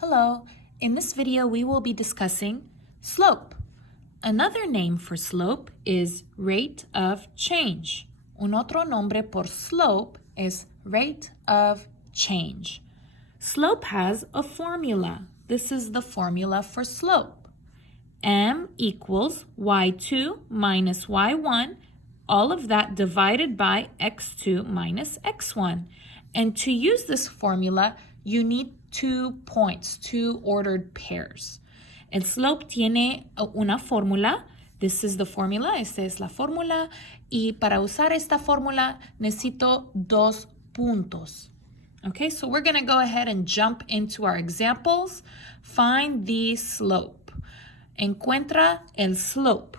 Hello, in this video we will be discussing slope. Another name for slope is rate of change. Un otro nombre por slope is rate of change. Slope has a formula. This is the formula for slope. M equals y2 minus y1, all of that divided by x2 minus x1. And to use this formula, you need 2 points, 2 ordered pairs. El slope tiene una fórmula. This is the formula. Esta es la fórmula. Y para usar esta fórmula, necesito 2 puntos. Okay, so we're going to go ahead and jump into our examples. Find the slope. Encuentra el slope.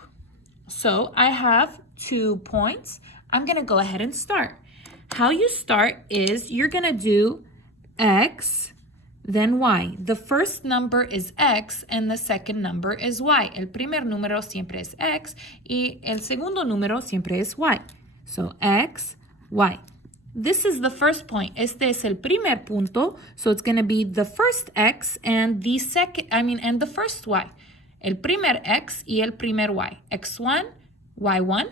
So I have 2 points. I'm going to go ahead and start. How you start is you're going to do x, then y. The first number is x and the second number is y. El primer número siempre es x y el segundo número siempre es y. So x, y. This is the first point. Este es el primer punto, so it's going to be the first x and the and the first y. El primer x y el primer y. X1, y1.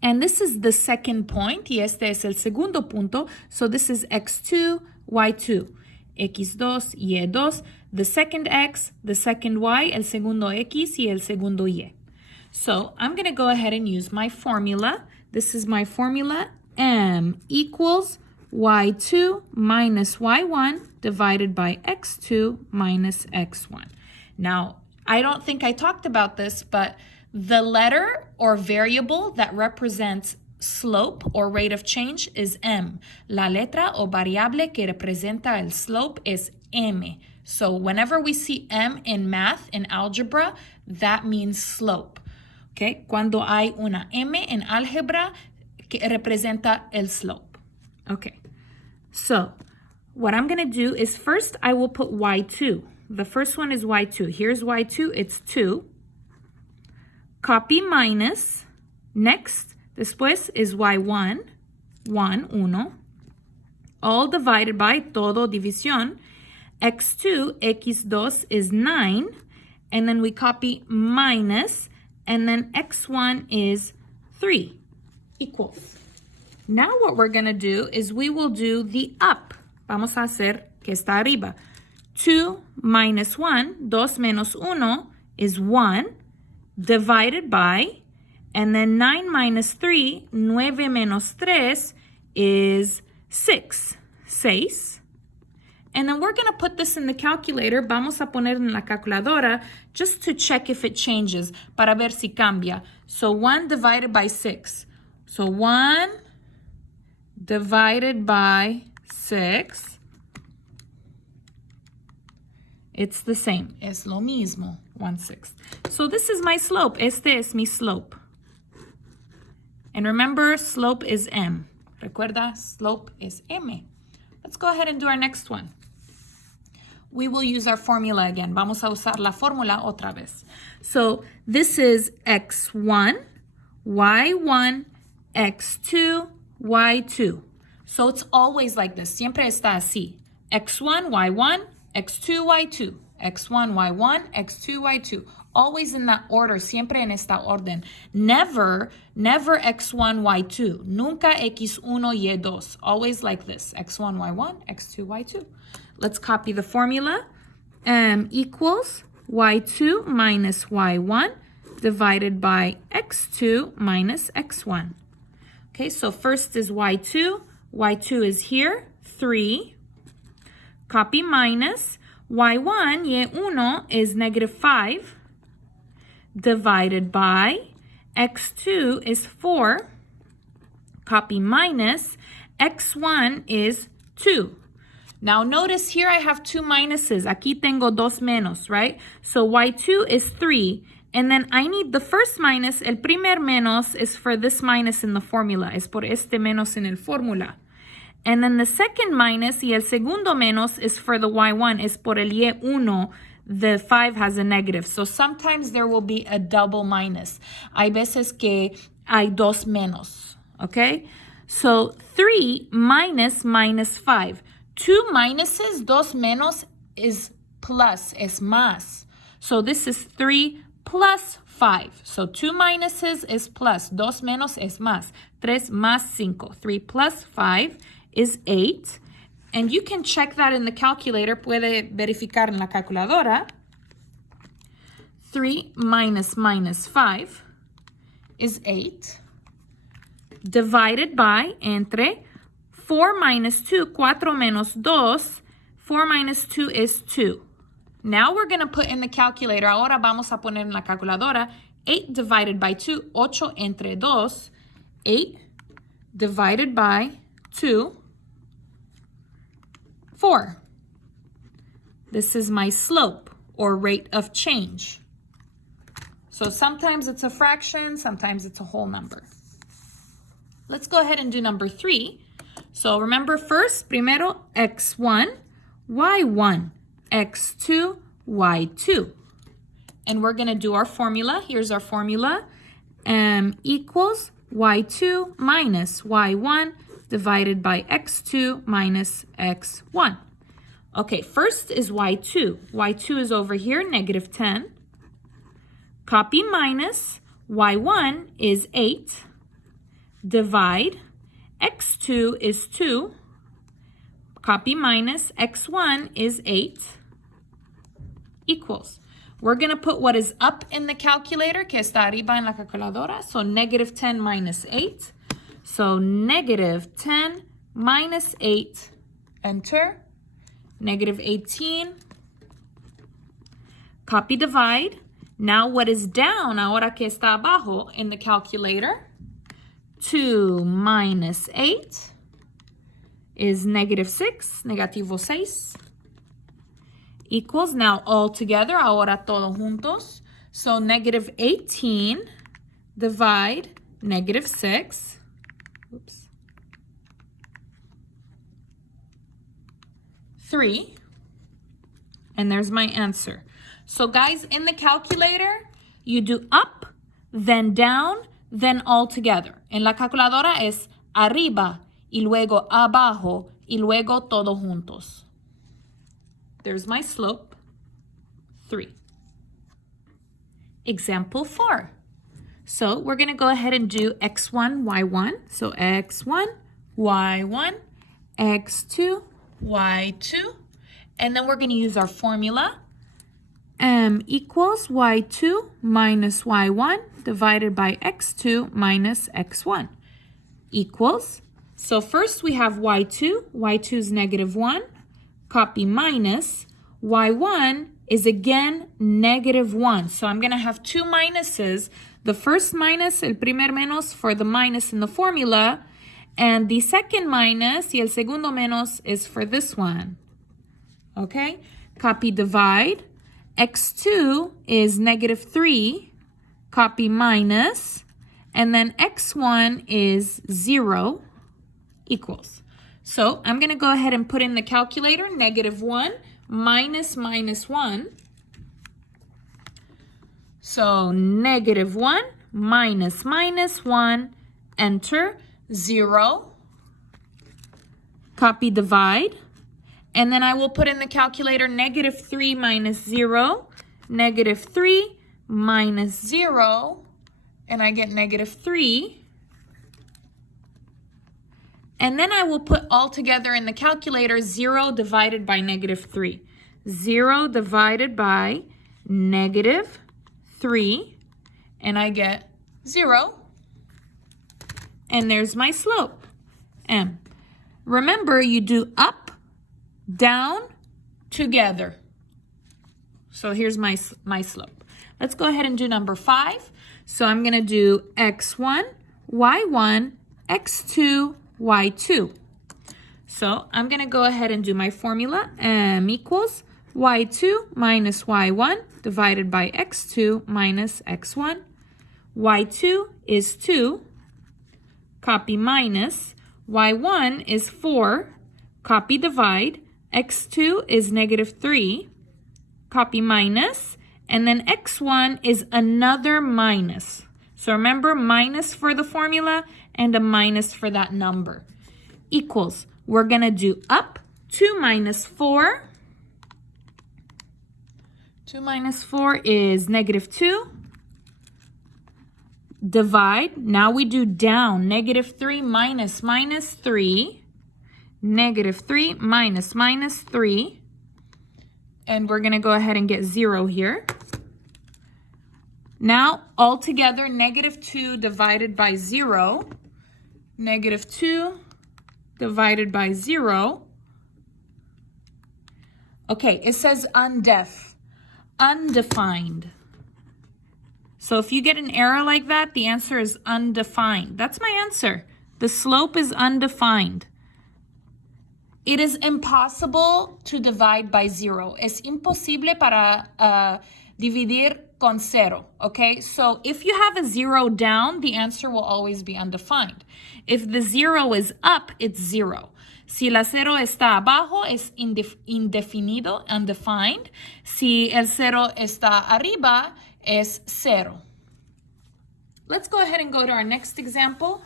And this is the second point, y este es el segundo punto, so this is x2, y2. X2, y2, the second x, the second y, el segundo x y el segundo y. So I'm going to go ahead and use my formula. This is my formula. M equals y2 minus y1 divided by x2 minus x1. Now, I don't think I talked about this, but the letter or variable that represents slope or rate of change is M. La letra o variable que representa el slope is M. So whenever we see M in math, in algebra, that means slope. Okay? Cuando hay una M en álgebra, que representa el slope. Okay. So what I'm going to do is first I will put y2. The first one is y2. Here's y2. It's 2. Copy minus. Next, después is y1. 1. All divided by todo división. x2, x2 is 9. And then we copy minus. And then x1 is 3. Equals. Now what we're going to do is we will do the up. Vamos a hacer que está arriba. 2 minus 1, 2 menos 1 is 1, divided by, and then 9 minus 3, 9 menos 3 is 6, 6. And then we're going to put this in the calculator. Vamos a poner en la calculadora just to check if it changes, para ver si cambia. So 1 divided by 6. So 1 divided by 6, it's the same. Es lo mismo, 1/6. So this is my slope. Este es mi slope. And remember, slope is M. Recuerda, slope is M. Let's go ahead and do our next one. We will use our formula again. Vamos a usar la fórmula otra vez. So this is x1, y1, x2, y2. So it's always like this. Siempre está así. x1, y1, x2, y2. x1, y1, x2, y2. Always in that order. Siempre en esta orden. Never x1, y2. Nunca x1, y2. Always like this. x1, y1, x2, y2. Let's copy the formula. M equals y2 minus y1 divided by x2 minus x1. Okay, so first is y2. Y2 is here, 3. Copy minus. Y1, y1 is negative 5. Divided by. X2 is 4. Copy minus. X1 is 2. Now notice here I have 2 minuses. Aquí tengo 2 menos, right? So y2 is 3. And then I need the first minus. El primer menos is for this minus in the formula. Es por este menos en el fórmula. And then the second minus y el segundo menos is for the y1. Es por el y1. The 5 has a negative. So sometimes there will be a double minus. Hay veces que hay 2 menos. Okay? So 3 minus 5. 2 minuses, 2 menos is plus, es más. So this is 3 plus 5. So 2 minuses is plus, 2 menos es más, 3 más 5. 3 plus 5 is 8. And you can check that in the calculator. Puede verificar en la calculadora. 3 minus 5 is 8. Divided by, entre, 4 minus 2, 4 menos 2, 4 minus 2 is 2. Now we're going to put in the calculator. Ahora vamos a poner en la calculadora. 8 divided by 2, 8 entre 2. 8 divided by 2, 4. This is my slope, or rate of change. So sometimes it's a fraction, sometimes it's a whole number. Let's go ahead and do number 3. So remember first, primero, x1, y1, x2, y2. And we're going to do our formula. Here's our formula. Equals y2 minus y1 divided by x2 minus x1. Okay, first is y2. y2 is over here, negative 10. Copy minus, y1 is 8. Divide, x2 is 2. Copy minus, x1 is 8. Equals. We're going to put what is up in the calculator, que está arriba en la calculadora. So negative 10 minus 8. So negative 10 minus 8. Enter. Negative 18. Copy, divide. Now what is down, ahora que está abajo in the calculator? 2 minus 8 is negative 6, negativo 6. Equals, now all together, ahora todos juntos. So negative 18 divide negative 6. Oops. 3. And there's my answer. So guys, in the calculator, you do up, then down, then all together. En la calculadora es arriba y luego abajo y luego todos juntos. There's my slope, 3. Example 4. So we're going to go ahead and do x1, y1. So x1, y1, x2, y2. And then we're going to use our formula. Equals y2 minus y1 divided by x2 minus x1. Equals. So first we have y2. y2 is negative 1. Copy minus. y1 is again negative 1. So I'm going to have two minuses. The first minus, el primer menos, for the minus in the formula. And the second minus, y el segundo menos, is for this one. Okay? Copy, divide. x2 is negative 3. Copy, minus. And then x1 is 0. Equals. So I'm going to go ahead and put in the calculator, negative 1 minus minus 1. So negative 1 minus minus 1, enter, 0. Copy, divide. And then I will put in the calculator negative 3 minus 0, negative 3 minus 0, and I get negative 3. And then I will put all together in the calculator 0 divided by negative 3. 0 divided by negative 3, and I get 0. And there's my slope, M. Remember, you do up, down, together. So here's my slope. Let's go ahead and do number 5. So I'm going to do x1, y1, x2, y2. So I'm going to go ahead and do my formula. Equals y2 minus y1 divided by x2 minus x1. y2 is 2. Copy, minus. y1 is 4. Copy, divide. x2 is negative 3. Copy, minus. And then x1 is another minus. So remember, minus for the formula and a minus for that number. Equals. We're going to do up, 2 minus 4. 2 minus 4 is negative 2. Divide. Now we do down. Negative 3 minus minus 3. Negative 3 minus minus 3. And we're going to go ahead and get 0 here. Now, altogether, negative 2 divided by 0. Negative 2 divided by 0. Okay, it says undefined. So if you get an error like that, the answer is undefined. That's my answer. The slope is undefined. It is impossible to divide by 0. Es imposible para dividir con cero, okay? So if you have a 0 down, the answer will always be undefined. If the 0 is up, it's 0. Si la 0 está abajo, es indefinido, undefined. Si el 0 está arriba, es 0. Let's go ahead and go to our next example,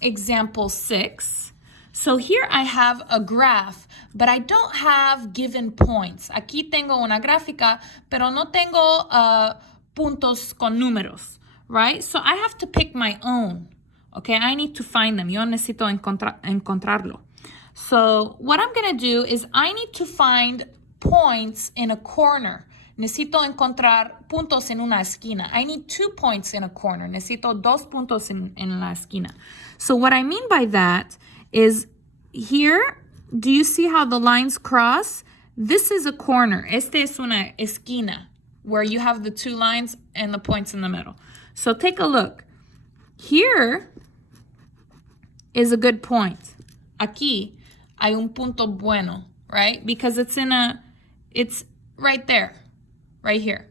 example 6. So here I have a graph, but I don't have given points. Aquí tengo una gráfica, pero no tengo puntos con números, right? So I have to pick my own, okay? I need to find them. Yo necesito encontrarlo. So what I'm going to do is I need to find points in a corner. Necesito encontrar puntos en una esquina. I need 2 points in a corner. Necesito 2 puntos en la esquina. So what I mean by that is here, do you see how the lines cross? This is a corner. Este es una esquina where you have the 2 lines and the points in the middle. So take a look. Here is a good point. Aquí hay un punto bueno, right? Because it's right there, right here.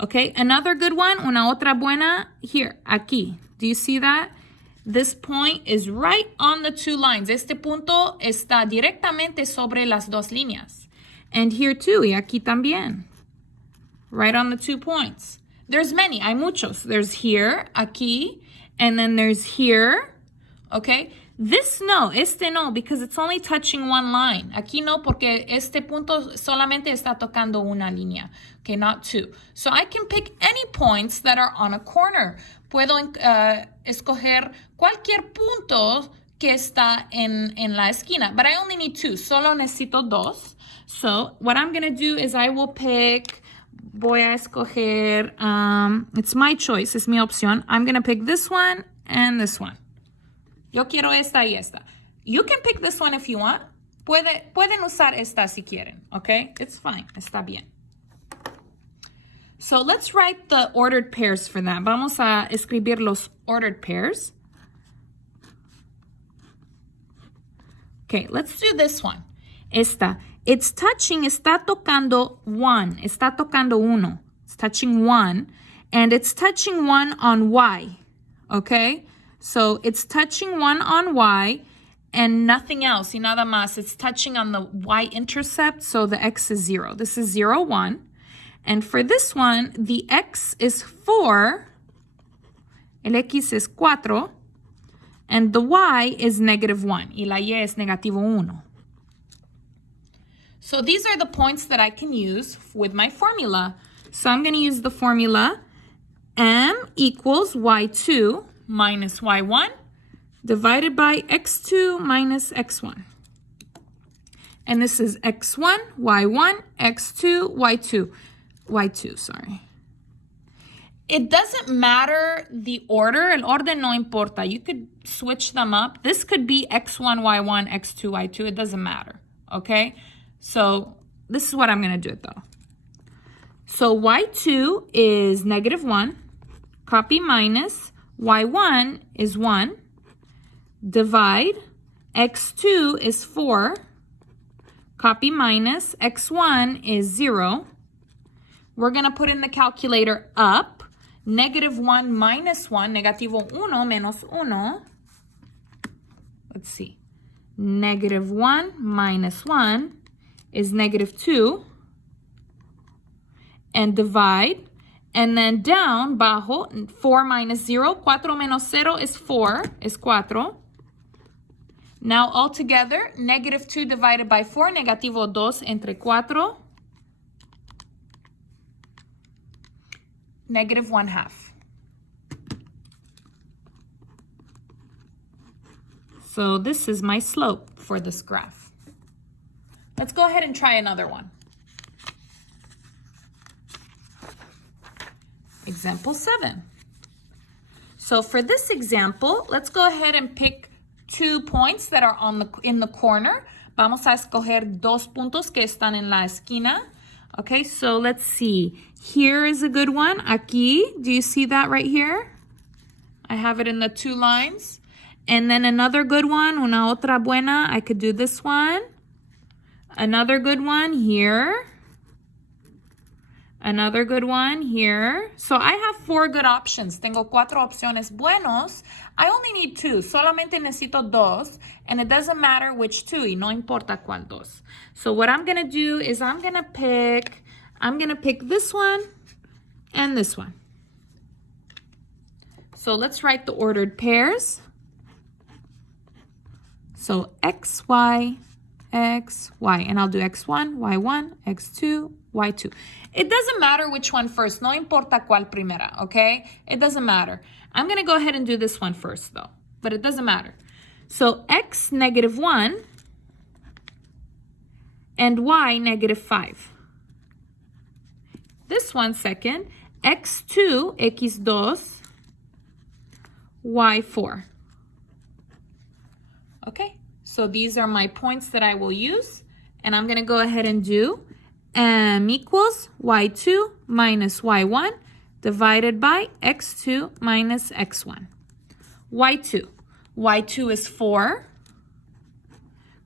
Okay, another good one, una otra buena, here, aquí. Do you see that? This point is right on the 2 lines. Este punto está directamente sobre las 2 líneas. And here too, y aquí también. Right on the 2 points. There's many, hay muchos. There's here, aquí, and then there's here, okay? This no, este no, because it's only touching 1 line. Aquí no, porque este punto solamente está tocando una línea, okay, not 2. So I can pick any points that are on a corner. Puedo escoger cualquier punto que está en la esquina, but I only need 2. Solo necesito 2. So what I'm going to do is I will pick, voy a escoger, it's my choice, es mi opción. I'm going to pick this one and this one. Yo quiero esta y esta. You can pick this one if you want. Pueden usar esta si quieren, okay? It's fine, está bien. So let's write the ordered pairs for that. Vamos a escribir los ordered pairs. Okay, let's do this one. Esta. It's touching, está tocando 1. Está tocando uno. It's touching 1. And it's touching 1 on Y. Okay? So it's touching 1 on Y and nothing else. Y nada más. It's touching on the Y-intercept, so the X is 0. This is 0, 1. And for this one, the X is 4. El X is 4. And the Y is negative 1. Y la Y es negativo 1. So these are the points that I can use with my formula. So I'm going to use the formula M equals Y2 minus Y1 divided by X2 minus X1. And this is X1, Y1, X2, Y2. Y2, sorry. It doesn't matter the order. El orden no importa. You could switch them up. This could be X1, Y1, X2, Y2. It doesn't matter, okay? So this is what I'm going to do it though. So Y2 is negative 1. Copy minus. Y1 is 1. Divide. X2 is 4. Copy minus. X1 is 0. We're going to put in the calculator up. Negative 1 minus 1. Negativo 1 menos 1. Let's see. Negative 1 minus 1 is negative 2. And divide. And then down, bajo, 4 minus 0. 4 menos 0 is 4, is 4. Now all together, negative 2 divided by 4, negativo 2 entre 4. negative 1/2. So this is my slope for this graph. Let's go ahead and try another one. Example 7. So for this example, let's go ahead and pick 2 points that are in the corner. Vamos a escoger 2 puntos que están en la esquina. Okay, so let's see. Here is a good one. Aquí, do you see that right here? I have it in the 2 lines. And then another good one, una otra buena, I could do this one. Another good one here. Another good one here. So I have 4 good options. Tengo 4 opciones buenos. I only need 2. Solamente necesito 2. And it doesn't matter which 2. Y no importa cuál 2. So what I'm going to do is I'm going to pick this one and this one. So let's write the ordered pairs. So x, y, x, y. And I'll do x1, y1, x2, y2. It doesn't matter which one first. No importa cuál primera, okay? It doesn't matter. I'm going to go ahead and do this one first, though. But it doesn't matter. So x, negative 1, and y, negative 5. This one second, x2, x2, y4. Okay, so these are my points that I will use. And I'm going to go ahead and do m equals y2 minus y1 divided by x2 minus x1. y2. y2 is 4.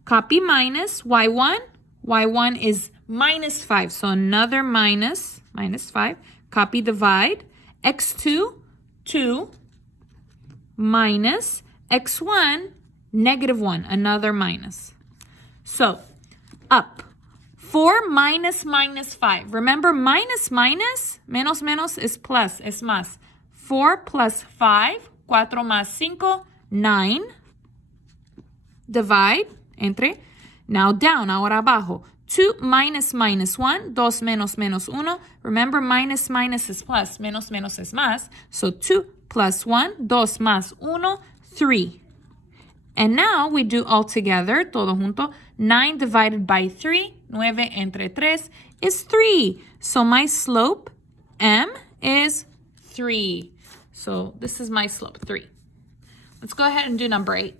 Copy minus y1. y1 is minus 5. So another minus 5. Copy divide. x2, 2. Minus x1, negative 1. Another minus. So up. 4 minus minus 5. Remember, minus minus, menos menos is plus, es más. 4 plus 5, 4 más 5, 9. Divide, entre. Now down, ahora abajo. 2 minus minus 1, 2 menos menos 1. Remember, minus minus is plus, menos menos es más. So 2 plus 1, 2 más 1, 3. And now we do all together, todo junto. 9 divided by 3, 9 entre 3 is 3. So my slope, m, is 3. So this is my slope, 3. Let's go ahead and do number 8.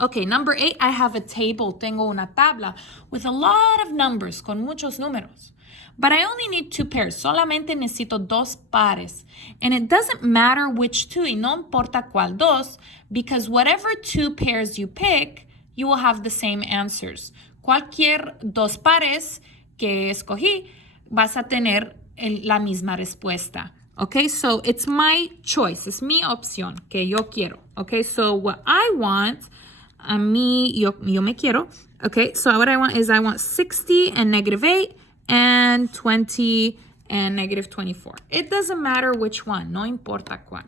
Okay, number 8, I have a table, tengo una tabla, with a lot of numbers, con muchos números. But I only need 2 pairs, solamente necesito 2 pares. And it doesn't matter which 2, y no importa cuál 2, because whatever 2 pairs you pick, you will have the same answers. Cualquier 2 pares que escogí, vas a tener la misma respuesta. Okay, so it's my choice, es mi opción que yo quiero. Okay, so what I want, a mí, yo me quiero. Okay, so what I want is I want 60 and negative 8 and 20 and negative 24. It doesn't matter which one, no importa cuál.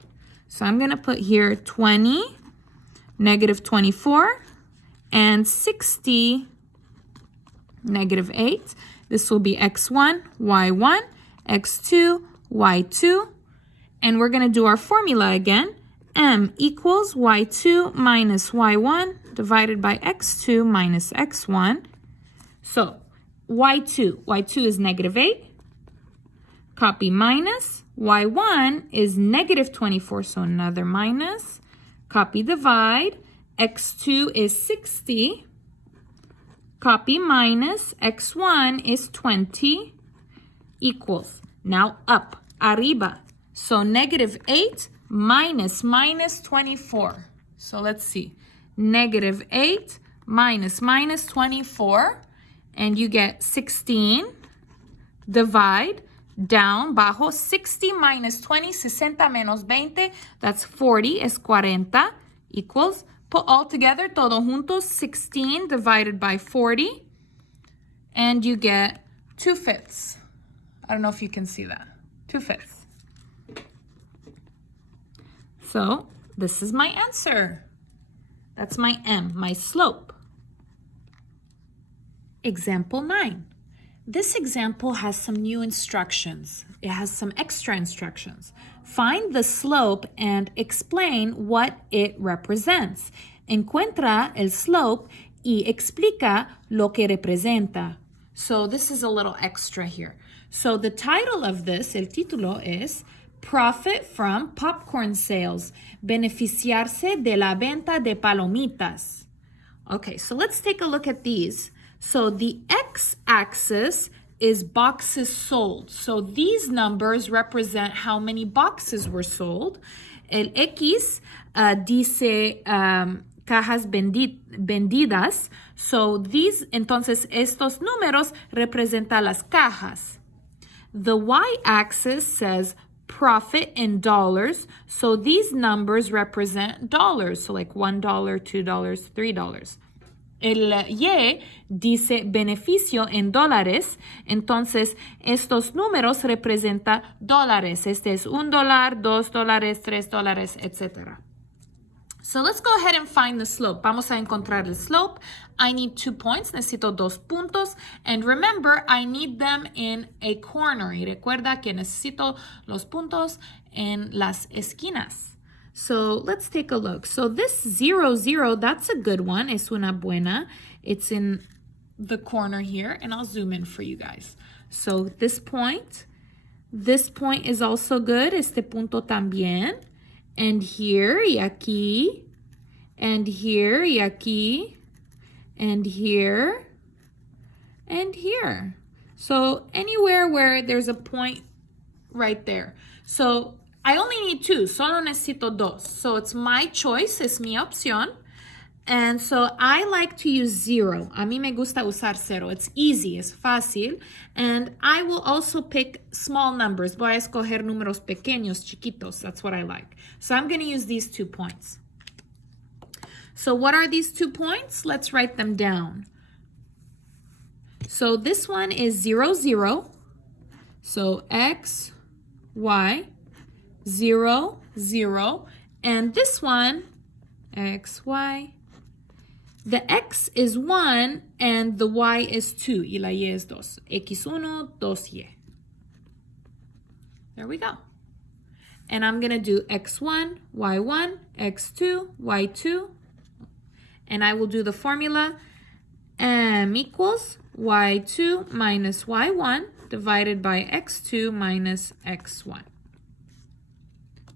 So I'm going to put here 20, negative 24, and 60, negative 8. This will be x1, y1, x2, y2. And we're going to do our formula again. M equals y2 minus y1 divided by x2 minus x1. So y2 is negative 8. Copy minus. y1 is negative 24, so another minus. Copy divide. x2 is 60. Copy minus. x1 is 20 equals. Now up, arriba. So negative 8 minus 24. So let's see. Negative 8 minus 24. And you get 16. Divide. Down, bajo. 60 minus 20, 60 menos 20. That's 40, es 40. Equals. Put all together, todo juntos, 16 divided by 40. And you get 2/5. I don't know if you can see that. 2/5. So this is my answer. That's my M, my slope. Example 9. This example has some new instructions. It has some extra instructions. Find the slope and explain what it represents. Encuentra el slope y explica lo que representa. So this is a little extra here. So the title of this, el título es Profit from Popcorn Sales, Beneficiarse de la venta de palomitas. Okay, so let's take a look at these. So the x-axis is boxes sold. So these numbers represent how many boxes were sold. El X dice cajas vendidas. So entonces estos números representan las cajas. The y-axis says profit in dollars. So these numbers represent dollars. So like $1, $2, $3. El Y dice beneficio en dólares, entonces estos números representan dólares. Este es $1, $2, $3, etc. So let's go ahead and find the slope. Vamos a encontrar el slope. I need 2 points. Necesito 2 puntos. And remember, I need them in a corner. Y recuerda que necesito los puntos en las esquinas. So let's take a look. So this 0, 0, that's a good one. Es una buena. It's in the corner here, and I'll zoom in for you guys. So this point is also good. Este punto también. And here y aquí. And here y aquí. And here. And here. So anywhere where there's a point right there. So I only need 2, solo necesito 2. So it's my choice, es mi opción. And so I like to use 0. A mí me gusta usar 0. It's easy, es fácil. And I will also pick small numbers. Voy a escoger números pequeños, chiquitos. That's what I like. So I'm going to use these 2 points. So what are these 2 points? Let's write them down. So this one is 0, 0. So X, Y. 0, 0, and this one, X, Y. The X is 1 and the Y is 2, y la Y es 2. X1, 2Y. There we go. And I'm going to do X1, Y1, X2, Y2. And I will do the formula M equals Y2 minus Y1 divided by X2 minus X1.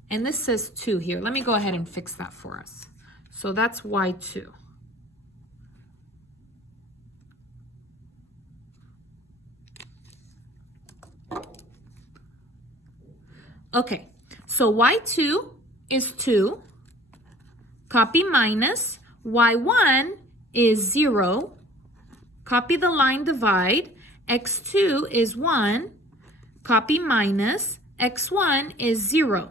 And this says 2 here. Let me go ahead and fix that for us. So that's Y2. Okay, so Y2 is 2. Copy minus. Y1 is 0. Copy the line divide. X2 is 1. Copy minus. X1 is 0.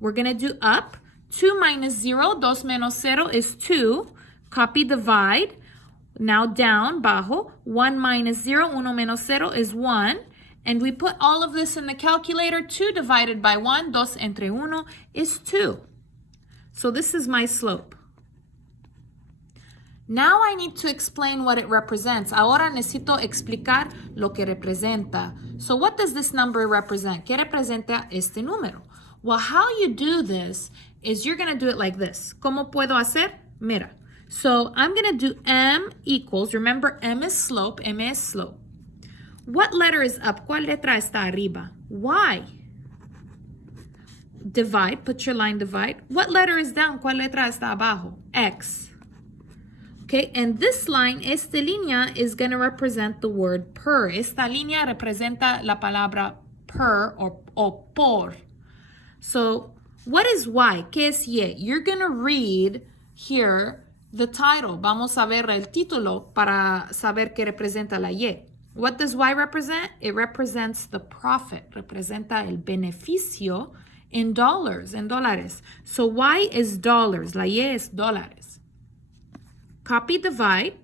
We're going to do up. 2 minus 0, 2 menos 0 is 2. Copy divide. Now down, bajo. 1 minus 0, 1 menos 0 is 1. And we put all of this in the calculator. 2 divided by 1, 2 entre 1 is 2. So this is my slope. Now I need to explain what it represents. Ahora necesito explicar lo que representa. So what does this number represent? ¿Qué representa este número? Well, how you do this is you're going to do it like this. ¿Cómo puedo hacer? Mira. So I'm going to do M equals, remember M is slope, M is slope. What letter is up? ¿Cuál letra está arriba? Y. Divide, put your line divide. What letter is down? ¿Cuál letra está abajo? X. Okay, and this line, esta línea, is going to represent the word per. Esta línea representa la palabra per o por. So what is Y? ¿Qué es Y? You're going to read here the title. Vamos a ver el título para saber qué representa la Y. What does Y represent? It represents the profit. Representa el beneficio in dollars, en dólares. So Y is dollars. La Y es dólares. Copy, divide.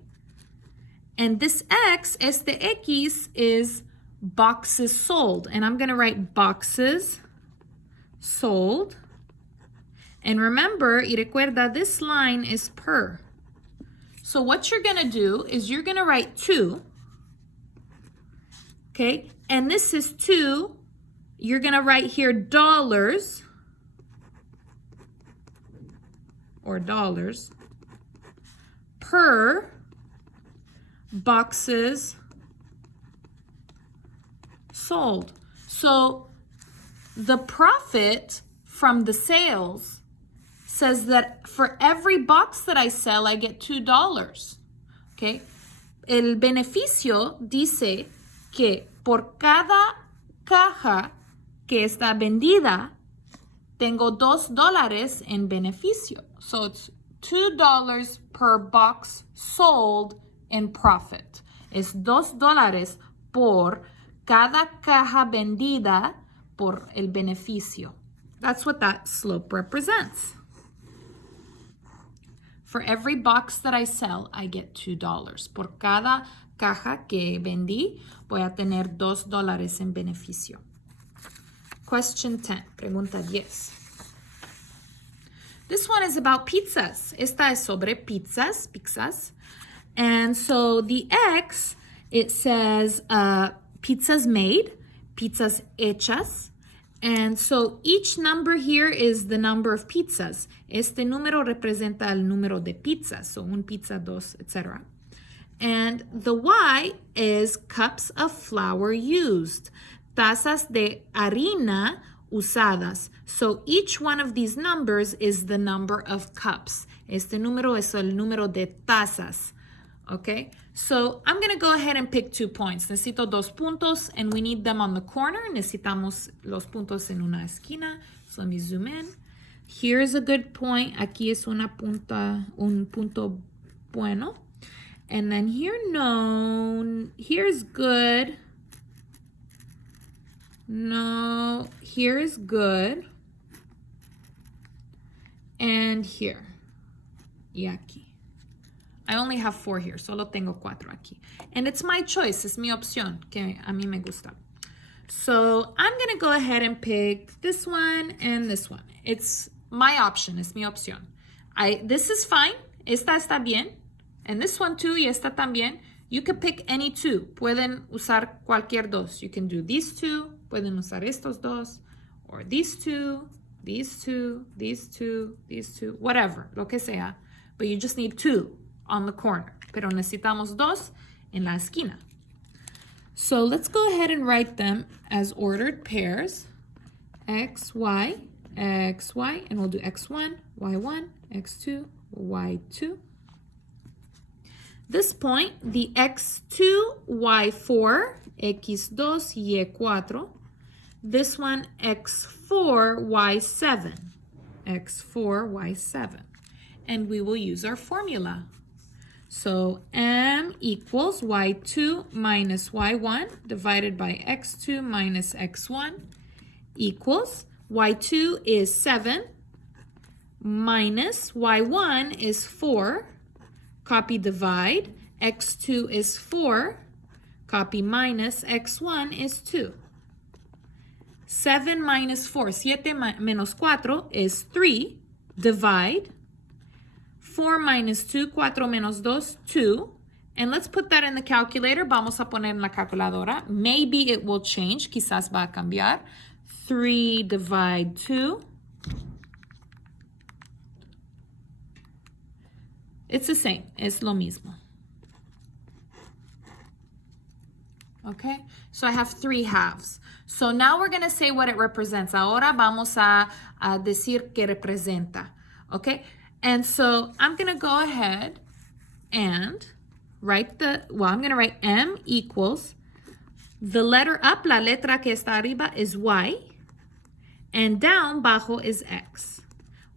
And this X, este X, is boxes sold. And I'm going to write boxes sold. And remember, y recuerda, this line is per. So what you're going to do is you're going to write 2. Okay, and this is 2. You're gonna write here dollars or dollars per boxes sold. So the profit from the sales says that for every box that I sell, I get $2. Okay. El beneficio dice que por cada caja que está vendida, tengo $2 en beneficio. So it's $2 per box sold in profit. Es $2 por cada caja vendida por el beneficio. That's what that slope represents. For every box that I sell, I get $2. Por cada caja que vendí, voy a tener $2 en beneficio. Question 10, pregunta 10. This one is about pizzas. Esta es sobre pizzas. And so the X, it says pizzas made, pizzas hechas. And so each number here is the number of pizzas. Este número representa el número de pizzas. So un pizza, dos, etc. And the Y is cups of flour used. Tazas de harina usadas. So each one of these numbers is the number of cups. Este número es el número de tazas. Okay, so I'm going to go ahead and pick 2 points. Necesito 2 puntos, and we need them on the corner. Necesitamos los puntos en una esquina. So let me zoom in. Here's a good point. Aquí es un punto bueno. And then here, no. Here's good. No, here is good. And here. Y aquí. I only have 4 here. Solo tengo 4 aquí. And it's my choice. Es mi opción. Que a mí me gusta. So I'm going to go ahead and pick this one and this one. It's my option. Es mi opción. This is fine. Esta está bien. And this one too. Y esta también. You can pick any 2. Pueden usar cualquier 2. You can do these 2. Pueden usar estos 2. Or these 2. These 2. These 2. These 2. Whatever. Lo que sea. But you just need 2 on the corner. Pero necesitamos 2 en la esquina. So let's go ahead and write them as ordered pairs. X, Y, X, Y. And we'll do X1, Y1, X2, Y2. This point, the X2, Y4, X2, Y4. This one, X4, Y7, X4, Y7. And we will use our formula. So M equals Y2 minus Y1 divided by X2 minus X1 equals Y2 is 7 minus Y1 is 4. Copy divide. X2 is 4. Copy minus X1 is 2. 7 minus 4. 7 menos 4 is 3. Divide. 4 minus 2, 4 menos 2, 2. And let's put that in the calculator. Vamos a poner en la calculadora. Maybe it will change. Quizás va a cambiar. 3 divide 2. It's the same. Es lo mismo. Okay? So I have 3 halves. So now we're going to say what it represents. Ahora vamos a decir que representa. Okay? And so I'm going to go ahead and write I'm going to write M equals, the letter up, la letra que está arriba is Y, and down, bajo is X.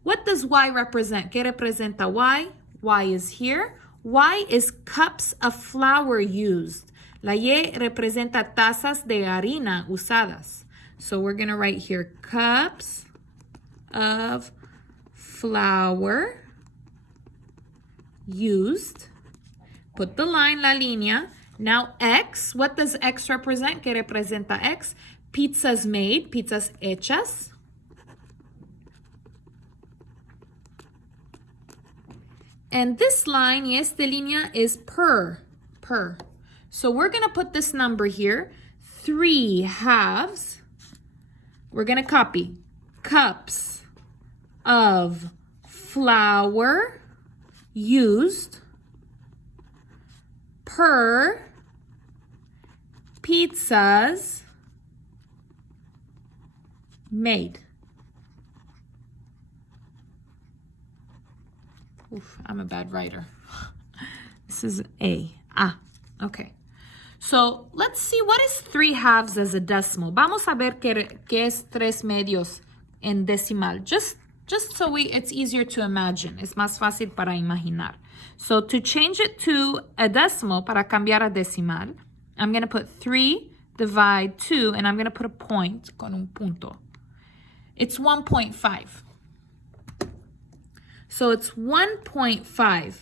What does Y represent? ¿Qué representa Y? Y is here. Y is cups of flour used. La Y representa tazas de harina usadas. So we're going to write here cups of flour used. Put the line, la línea. Now X, what does X represent? ¿Qué representa X? Pizzas made, pizzas hechas. And this line, esta línea is per. So we're going to put this number here, 3 halves, we're going to copy cups of flour used per pizzas made. Oof, I'm a bad writer. This is A. Okay. So let's see, what is 3 halves as a decimal? Vamos a ver qué es 3 medios en decimal. Just so it's easier to imagine. Es más fácil para imaginar. So to change it to a decimal, para cambiar a decimal, I'm going to put 3 divide 2, and I'm going to put a point con un punto. It's 1.5. So it's 1.5,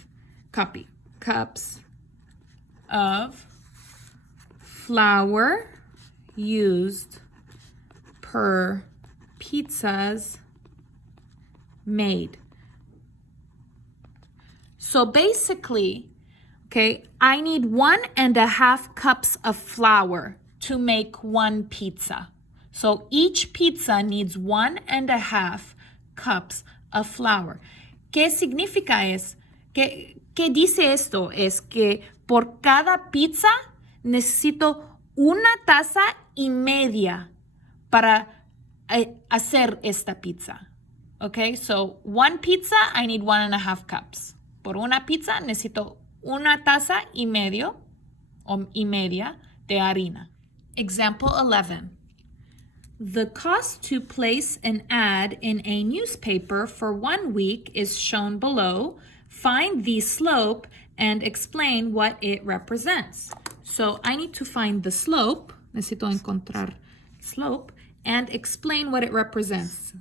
copy, cups of flour used per pizzas made. So basically, okay, I need 1.5 cups of flour to make 1 pizza. So each pizza needs 1.5 cups of flour. ¿Qué significa es? ¿Qué dice esto? Es que por cada pizza necesito 1.5 tazas para hacer esta pizza. Okay, so 1 pizza, I need 1.5 cups. Por una pizza necesito 1.5 tazas y media de harina. Example 11. The cost to place an ad in a newspaper for 1 week is shown below. Find the slope and explain what it represents. So I need to find the slope. Necesito encontrar slope and explain what it represents.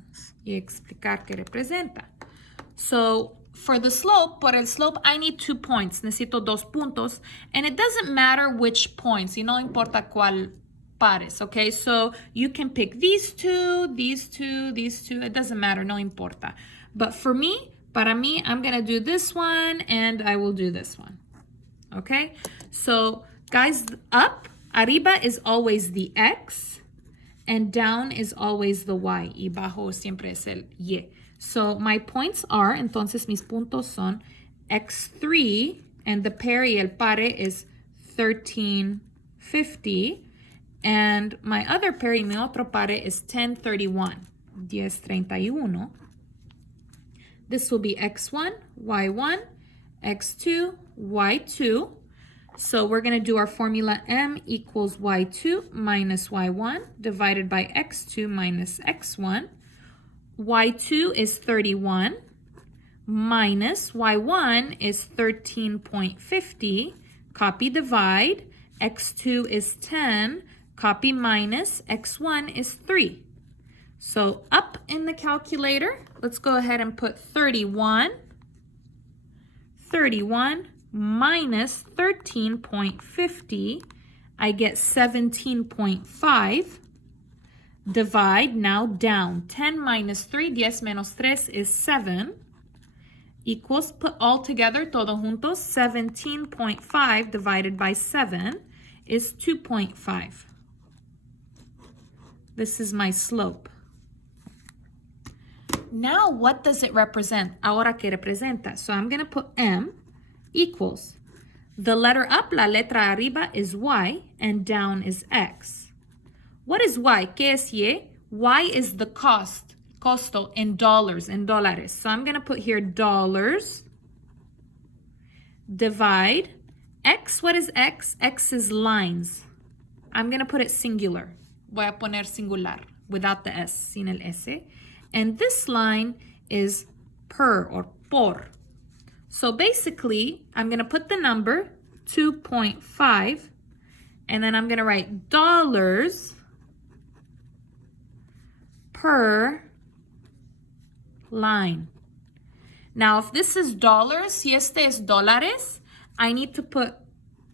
Y explicar qué representa. So for the slope, por el slope, I need 2 points. Necesito 2 puntos. And it doesn't matter which points. Y no importa cuál pares, okay? So you can pick these two, these two, these two. It doesn't matter, no importa. But for me, para mí, I'm going to do this one and I will do this one. Okay? So guys, up, arriba is always the X and down is always the Y. Y bajo siempre es el Y. So my points are, entonces mis puntos son X3 and the pair y el pare is 1350. And my other pair y mi otro pare is 1031. 1031. This will be X1, Y1, X2, Y2. So we're going to do our formula M equals Y2 minus Y1 divided by X2 minus X1. Y2 is 31 minus Y1 is 13.50. Copy, divide. X2 is 10. Copy, minus. X1 is 3. So up in the calculator, let's go ahead and put 31. 31 minus 13.50. I get 17.5. Divide, now down. 10 minus 3, 10 menos 3 is 7. Equals, put all together, todo juntos, 17.5 divided by 7 is 2.5. This is my slope. Now, what does it represent? Ahora, ¿qué representa? So I'm going to put M equals. The letter up, la letra arriba, is Y, and down is X. What is Y? ¿Qué es Y? Y is the cost, costo in dollars, in dólares. So I'm going to put here dollars, divide. X, what is X? X is lines. I'm going to put it singular. Voy a poner singular without the S, sin el S. And this line is per or por. So basically, I'm going to put the number 2.5, and then I'm going to write dollars per line. Now, if this is dollars, si este es dólares, I need to put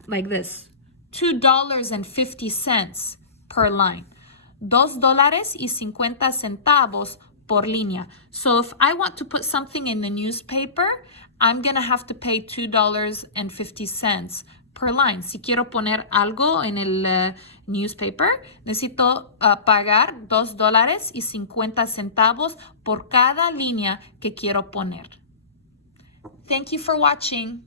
like this, $2.50 per line. $2.50 por línea. So if I want to put something in the newspaper, I'm going to have to pay $2.50 per line. Si quiero poner algo en el newspaper, necesito pagar $2.50 por cada línea que quiero poner. Thank you for watching.